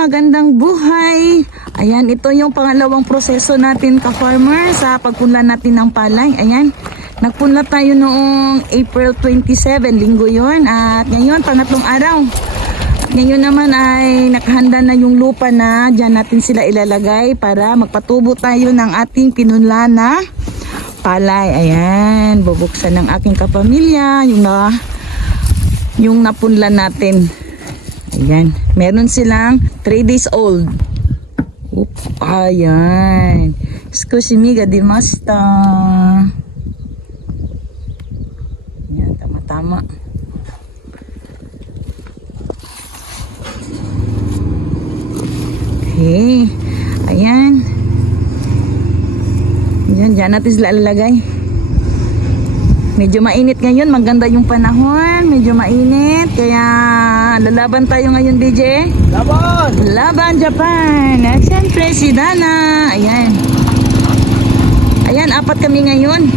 magandang buhay. Ayan, ito yung pangalawang proseso natin ka-farmer sa pagpunla natin ng palay. Ayan, nagpunla tayo noong April 27, linggo yon. At ngayon, pangatlong araw. At ngayon naman ay nakahanda na yung lupa na dyan natin sila ilalagay para magpatubo tayo ng ating pinunla na palay. Ayan, bubuksan ng aking kapamilya yung napunla natin. Ayan, meron silang 3 days old. Ayan. Excuse gadimasta. Ayan, tama-tama. Okay. Ayan. Ayan, dyan natin sila lalagay. Medyo mainit ngayon, maganda yung panahon, medyo mainit, kaya lalaban tayo ngayon, DJ. Laban! Laban Japan! At syempre si Dana, ayan. Ayan, 4 kami ngayon.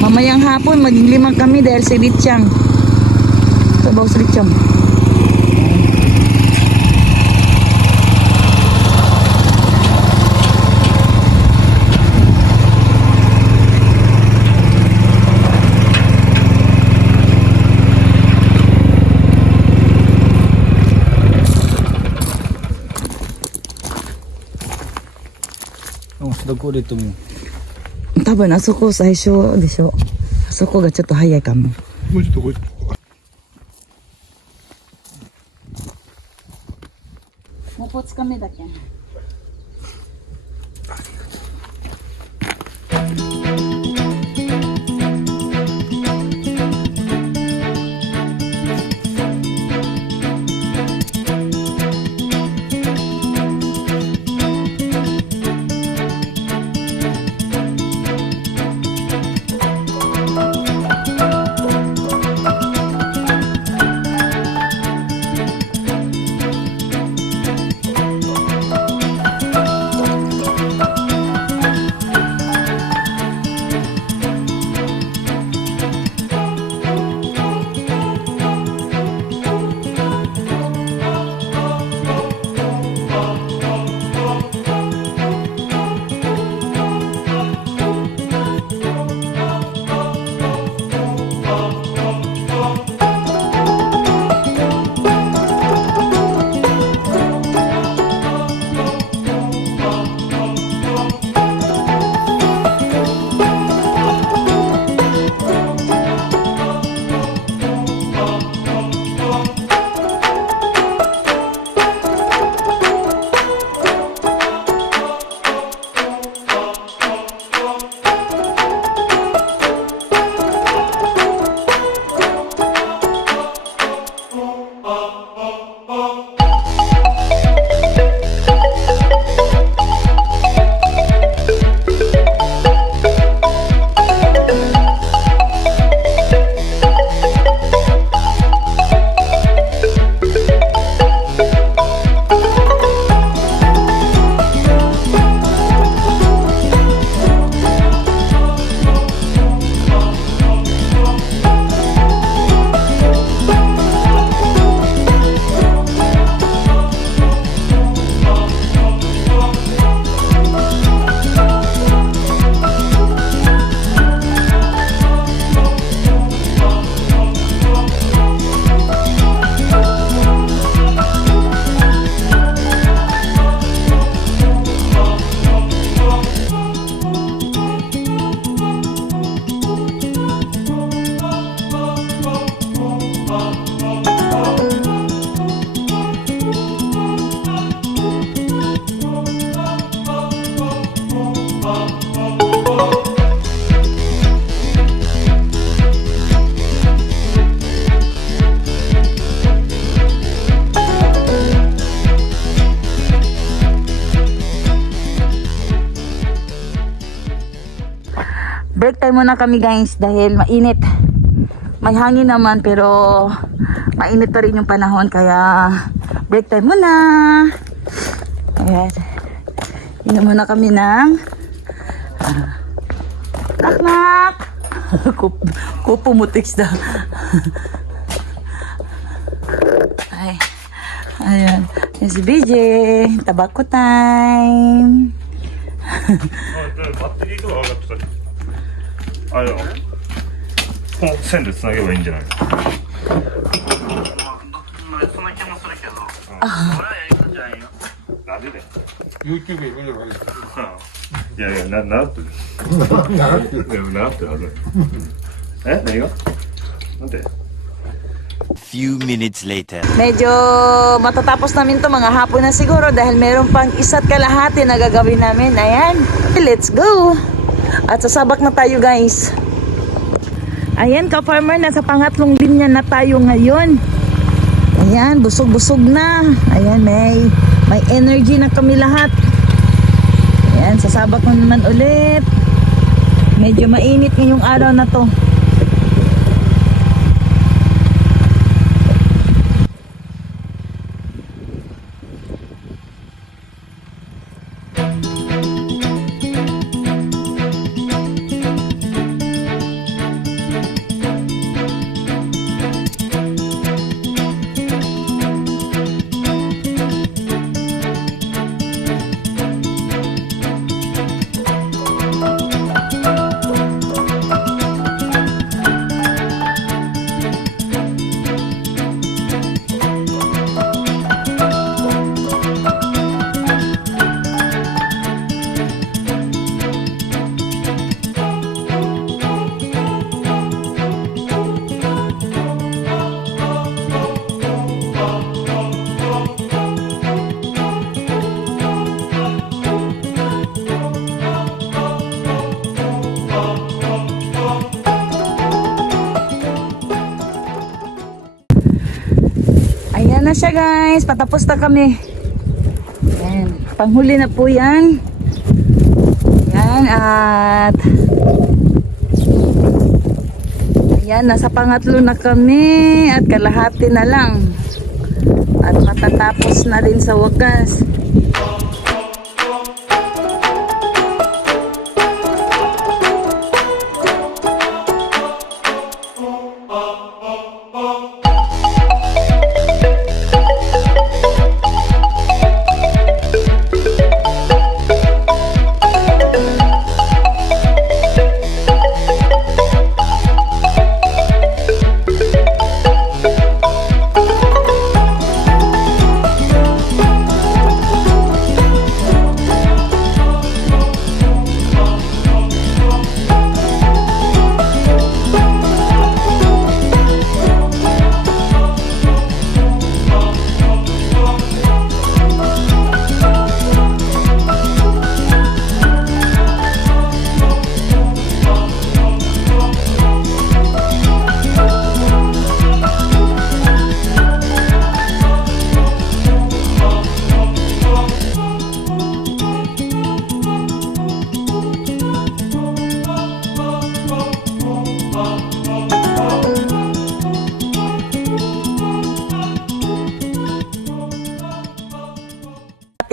Mamayang hapon, maging 5 kami dahil si Litchang. Sabaw si Litchang. Oh, dagko dito mo. 多分あそこ最初でしょ。あそこがちょっと早いかも。もうちょっとこい。もうこっちかめだけ。Break time muna kami guys dahil mainit. May hangin naman pero mainit pa rin yung panahon kaya break time muna. Ayan. Inom muna kami ng knock. Kupo mutiks na. Ay. Ayan. Yan si BJ. Tabako time. バッテリーとか上がってたあれこの線でつなげばいいんじゃないのその気もするけど俺はやり方じゃないよなんでだよ YouTube で見ればいい。いやいや習ってる習ってるはずえ何がなんで Few minutes later. Medyo matatapos namin to mga hapon na siguro dahil meron pang isa't kalahati na gagawin namin. Ayan. Let's go. At sasabak na tayo guys. Ayan ka-farmer, nasa pangatlong linya na tayo ngayon. Ayan, busog-busog na. Ayan, may energy na kami lahat. Ayan, sasabak na naman ulit. Medyo mainit ngayong araw na to. Ayan na siya guys, patapos na kami. Ayan, panghuli na po yan. Ayan, at ayan, nasa pangatlo na kami at kalahati na lang. At matatapos na rin sa wakas.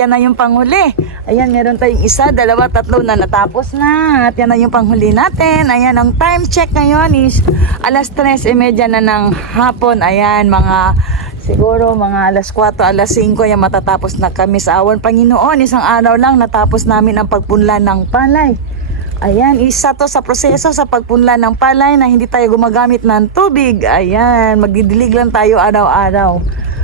Yan na yung panghuli. Ayan, meron tayong isa, dalawa, tatlo na natapos na. At yan na yung panghuli natin. Ayan, ang time check ngayon is alas 3:30 na ng hapon. Ayan, siguro mga alas 4, alas 5, yan matatapos na kami sa awan Panginoon. Isang araw lang natapos namin ang pagpunla ng palay. Ayan, isa to sa proseso sa pagpunla ng palay na hindi tayo gumagamit ng tubig. Ayan, magdidilig lang tayo araw-araw.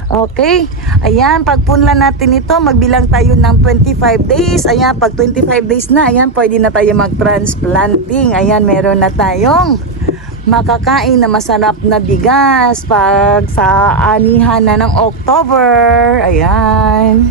Okay, ayan, pagpunla natin ito, magbilang tayo ng 25 days. Ayan, pag 25 days na, ayan, pwede na tayo mag-transplanting. Ayan, meron na tayong makakain na masarap na bigas pag sa anihan na ng October. Ayan.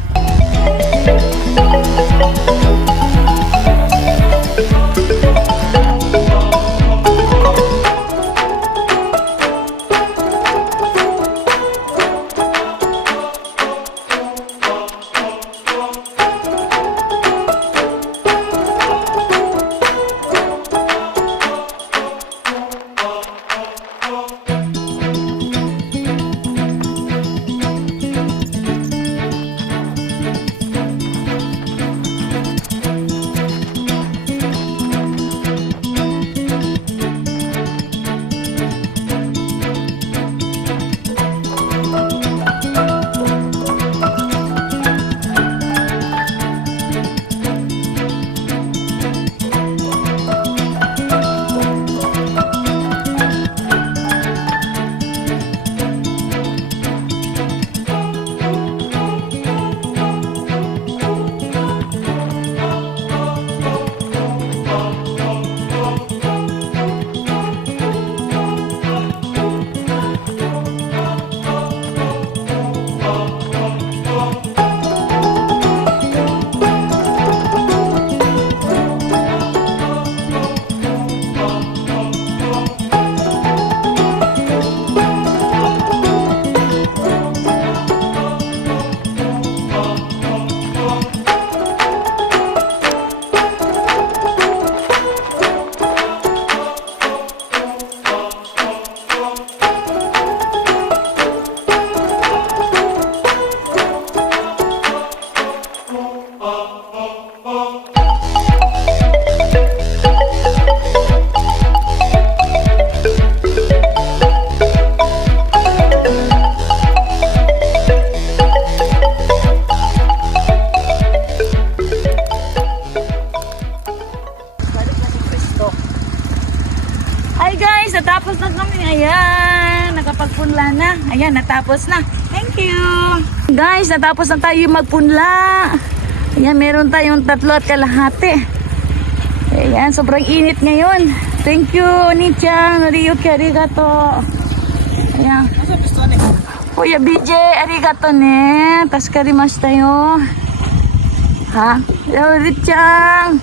Ayan, natapos na. Thank you. Guys, natapos na tayo magpunla. Ayan, meron tayong 3.5. Ayan, sobrang init ngayon. Thank you, Nichan. Ryuki, arigato. Ayan. Kuya BJ, arigato ne. Tasukarimashita yo. Ha? Yo, Richang.